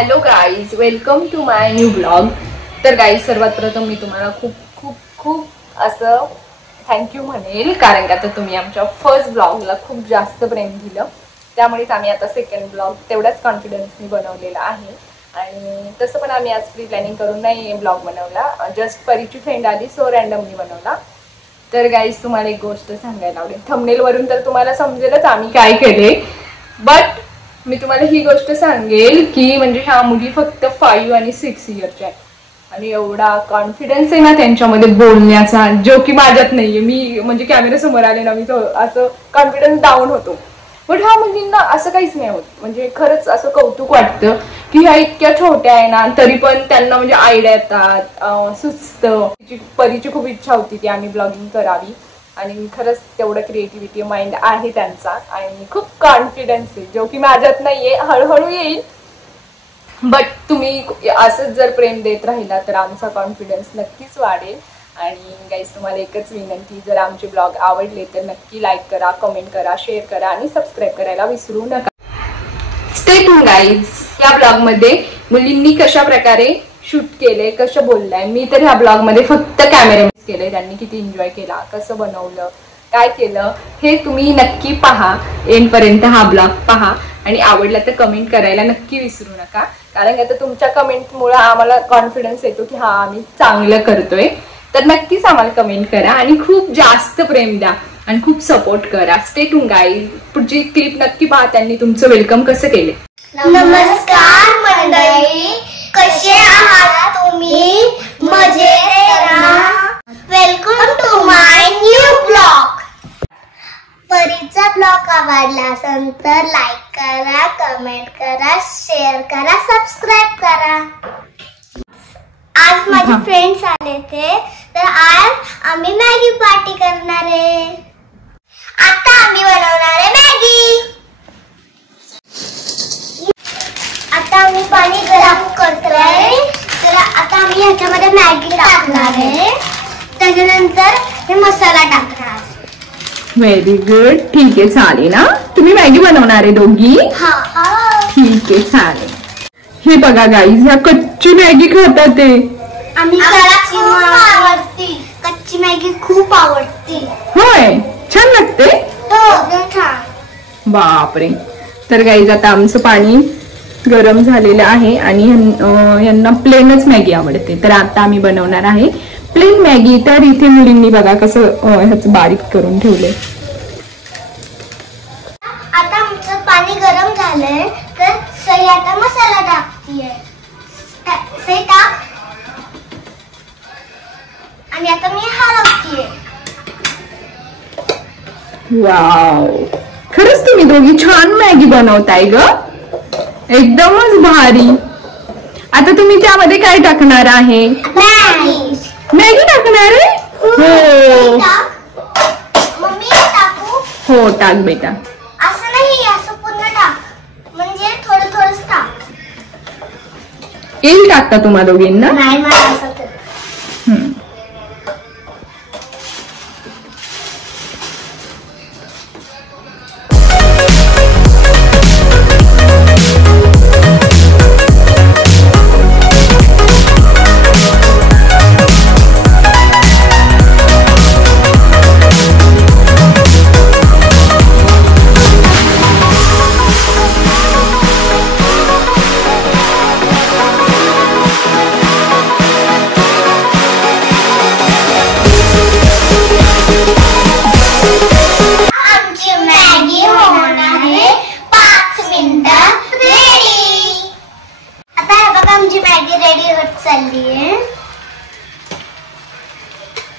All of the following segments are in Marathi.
Hello guys, welcome to my new blog. तर गाईज, सर्वात प्रथम मी तुम्हाला खूप खूप खूप असं थँक्यू म्हणेल, कारण की आता तुम्ही आमच्या फर्स्ट ब्लॉगला खूप जास्त प्रेम दिलं. त्यामुळेच आम्ही आता सेकंड ब्लॉग तेवढ्याच कॉन्फिडन्सनी बनवलेला आहे. आणि तसं पण आम्ही आज प्री प्लॅनिंग करून नाही ब्लॉग बनवला, जस्ट परीची फ्रेंड आली सो रँडमली बनवला. तर गाईज, तुम्हाला एक गोष्ट सांगायला आवडेल. थंबनेलवरून तर तुम्हाला समजेलच आम्ही काय केले, बट मी तुम्हाला ही गोष्ट सांगेल की म्हणजे ह्या मुली फक्त 5 आणि 6 इयरच्या आहेत आणि एवढा कॉन्फिडन्स आहे ना त्यांच्यामध्ये बोलण्याचा, जो की माझ्यात नाहीये. मी म्हणजे कॅमेरा समोर आले ना, मी तो असं कॉन्फिडन्स डाऊन होतो. बट ह्या मुलींना असं काहीच नाही होत. म्हणजे खरंच असं कौतुक वाटतं की ह्या इतक्या छोट्या आहे ना, तरी पण त्यांना म्हणजे आयडिया येतात, सुचतं. परीची खूप इच्छा होती की आम्ही ब्लॉगिंग करावी आणि खरंच तेवढं क्रिएटिव्हिटी माइंड आहे त्यांचा आणि खूप कॉन्फिडन्स आहे, जो की माझ्यात नाहीये. हळूहळू येईल, बट तुम्ही असंच जर प्रेम देत राहिला तर आमचा कॉन्फिडन्स नक्कीच वाढेल. आणि गाईज, तुम्हाला एकच विनंती, जर आमचे ब्लॉग आवडले तर नक्की लाईक करा, कमेंट करा, शेअर करा आणि सबस्क्राईब करायला विसरू नका. Stay tune guys. या ब्लॉगमध्ये मुलींनी कशा प्रकारे शूट केले, कसं बोललाय. मी तर ह्या ब्लॉगमध्ये फक्त कॅमेरा मिस केले. त्यांनी किती एन्जॉय केला, कसं बनवलं, काय केलं, हे तुम्ही नक्की पहा. एंडपर्यंत हा ब्लॉग पहा आणि आवडला तर कमेंट करायला नक्की विसरू नका, कारण आता तुमच्या कमेंटमुळे आम्हाला कॉन्फिडन्स येतो की हा आम्ही चांगलं करतोय. तर नक्कीच आम्हाला कमेंट करा आणि खूप जास्त प्रेम द्या आणि खूप सपोर्ट करा. Stay tune guys. पुढची क्लिप नक्की पहा. त्यांनी तुमचं वेलकम कसं केले. नमस्कार मंडळी, कसे आहात तुम्ही? मजेत ना? Welcome to my new blog. परीचा ब्लॉग आवडला असेल तर लाईक करा, कमेंट करा, शेअर करा, सबस्क्राईब करा. आज माझे फ्रेंड्स आले थे, तर आज आम्ही मॅगी पार्टी करणार आहे. आता आम्ही बनवणार आहे मॅगी. आता आम्ही पाणी गरम करतोय, तर आता आम्ही ह्याच्यामध्ये मॅगी टाकणार आहे. त्याच्यानंतर हे मसाला टाकणार. Very good. ठीक आहे, चालेल ना. तुम्ही मॅगी बनवणार आहे दोघी? हा, ठीक आहे, चालेल. हे बघा गाईज, ह्या कच्ची मॅगी खातात ते. कच्ची मॅगी खूप आवडते. होय, छान लागते. हो, छान. बापरे. तर गाईज, आता आमचं पाणी गरम झालेलं आहे आणि यांना प्लेनच मॅगी आवडते. तर आता आम्ही बनवणार आहे प्लेन मॅगी. तर इथे मुलींनी बघा कसं ह्याचं बारीक करून ठेवलंय. आता आमचं पाणी गरम झालंय, तर सई आता मसाला टाकतीये. सई टाक. आणि आता मी हलवतीये. वाव, खरंच तुम्ही दोघी छान मॅगी बनवताय ग, एकदमच भारी. आता तुम्ही त्यामध्ये काय टाकणार आहे? मॅगी टाकणार आहे? हो, मम्मी टाकू? हो, टाक बेटा. असं नाही, असं पूर्ण टाक, म्हणजे थोडं थोडंच टाक. येईल टाकता तुम्हा दोघींना? नाही, मला असं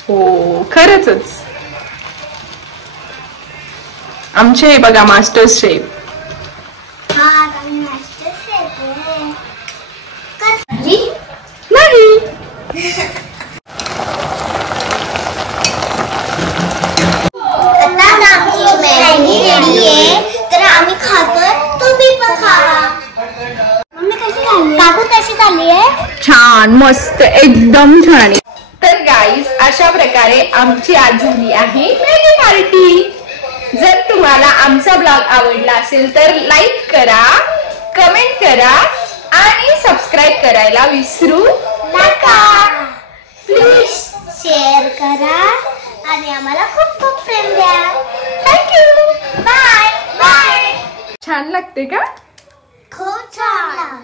हो, खरंच आमचे हे बघा मास्टर शेफ. नाही. आता आमची मॅगी रेडी आहे, तर आम्ही खातोय. तुम्ही पण खा. मम्मी कशी झाली? काकू कशी झाली आहे? छान, मस्त, एकदम छान. तर गाईज, अशा प्रकारे आमची आज झाली आहे मॅगी पार्टी. जर तुम्हाला आमचा ब्लॉग आवडला असेल तर लाईक करा, कमेंट करा आणि करायला विसरू नका. प्लीज शेअर करा आणि आम्हाला खूप खूप प्रेम द्या. थँक्यू. Bye bye. छान लागते का? खूप छान.